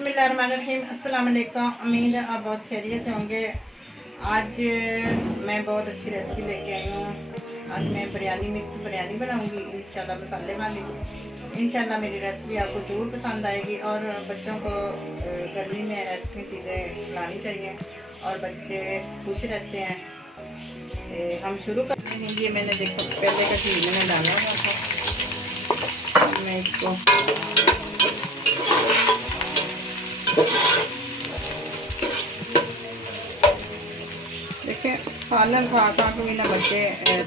बिस्मिल्लाहिर्रहमानिर्रहीम। अस्सलाम वालेकुम। उम्मीद है आप बहुत खैरियत से होंगे। आज मैं बहुत अच्छी रेसिपी लेके आई हूँ। आज मैं बिरयानी मिक्स बिरयानी बनाऊँगी इंशाल्लाह, मसाले वाली। इंशाल्लाह मेरी रेसिपी आपको ज़रूर पसंद आएगी और बच्चों को गर्मी में ऐसी चीज़ें खिलानी चाहिए और बच्चे खुश रहते हैं। हम शुरू करते हैं। ये मैंने देखो पहले का घी मैंने डाला हुआ था। मैं इसको देखिए सालन खा खा के भी ना बच्चे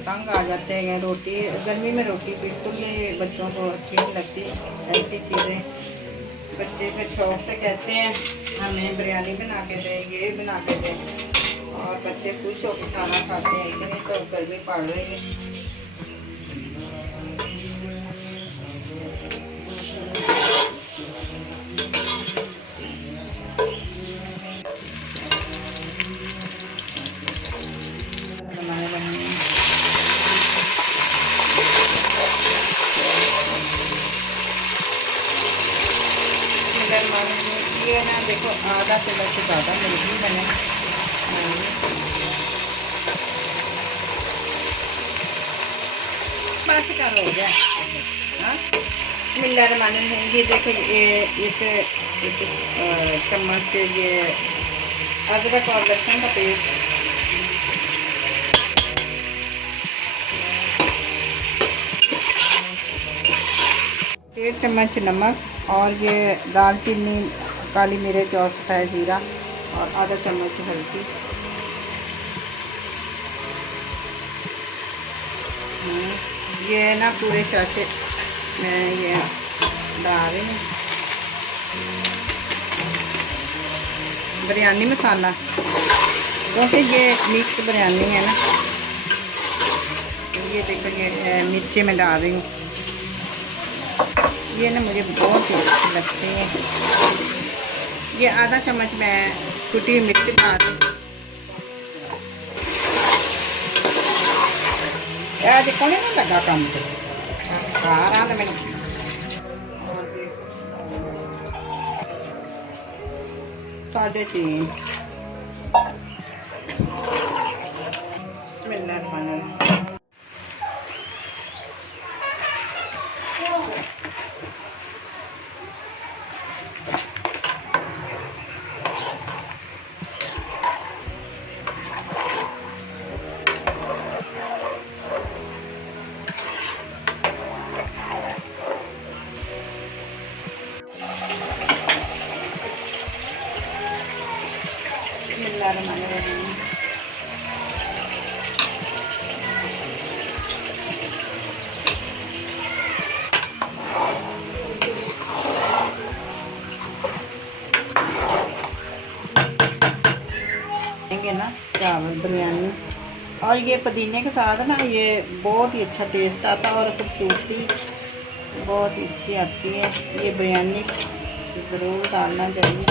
तंग आ जाते हैं। रोटी गर्मी में रोटी बिल्कुल भी बच्चों को अच्छी नहीं लगती। ऐसी चीज़ें बच्चे फिर शौक से कहते हैं हमें बिरयानी बना के दें, ये बना के दें, और बच्चे खुश होकर खाना खाते हैं। इतनी तो गर्मी पड़ रही है। ये ना देखो आधा किलो से ज़्यादा मिर्ची बने बस कर हो गया। हाँ बिस्मिल्लाहिर्रहमानिर्रहीम। ये देखो ये इस चम्मच से ये अदरक और लहसुन का पेस्ट, 1 चम्मच नमक, और ये दालचीनी, काली मिर्च और सफ़ेद जीरा, और आधा चम्मच हल्दी। ये ना पूरे साथे मैं ये डाल रही हूँ बिरयानी मसाला, क्योंकि ये मिक्स बिरयानी है ना। ये देखो ये मिर्ची मैं डाल रही हूँ। ये ना मुझे बहुत ही अच्छी लगती है। ये आधा चम्मच मैं कुटी हुई मिर्च डाल दूँ। आज कौन नहीं लगा काम से बाहर आ मैंने 3.5। बिस्मिल्लाहिर्रहमानिर्रहीम। ना चावल बिरयानी, और ये पुदीने के साथ ना ये बहुत ही अच्छा टेस्ट आता है और खूबसूरती बहुत ही अच्छी आती है। ये बिरयानी ज़रूर डालना चाहिए।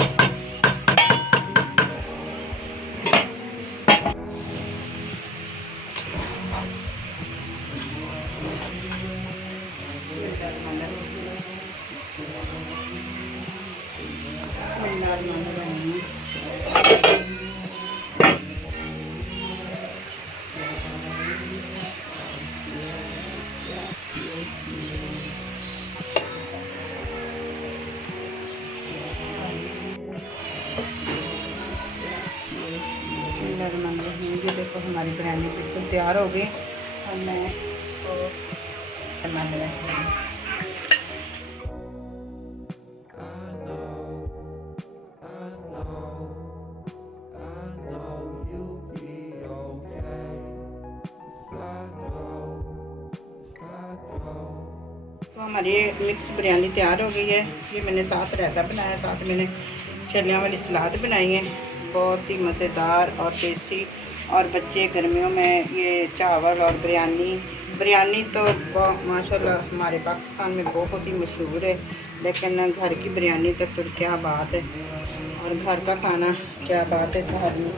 ये देखो हमारी बिरयानी बिल्कुल तैयार हो गई। और मैं इसको तो हमारी मिक्स बिरयानी तैयार हो गई है। ये मैंने साथ रायता बनाया, साथ मैंने चलियाँ वाली सलाद बनाई है, बहुत ही मज़ेदार और टेस्टी। और बच्चे गर्मियों में ये चावल और बिरयानी तो माशाल्लाह हमारे पाकिस्तान में बहुत ही मशहूर है, लेकिन घर की बिरयानी तो फिर क्या बात है, और घर का खाना क्या बात है घर में।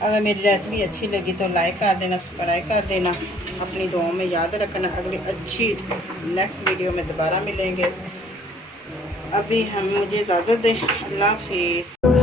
अगर मेरी रेसिपी अच्छी लगी तो लाइक कर देना, सब्सक्राइब कर देना, अपनी दुआओं में याद रखना। अगली अच्छी नेक्स्ट वीडियो में दोबारा मिलेंगे। अभी हम मुझे इजाज़त दें। अल्लाह हाफिज़।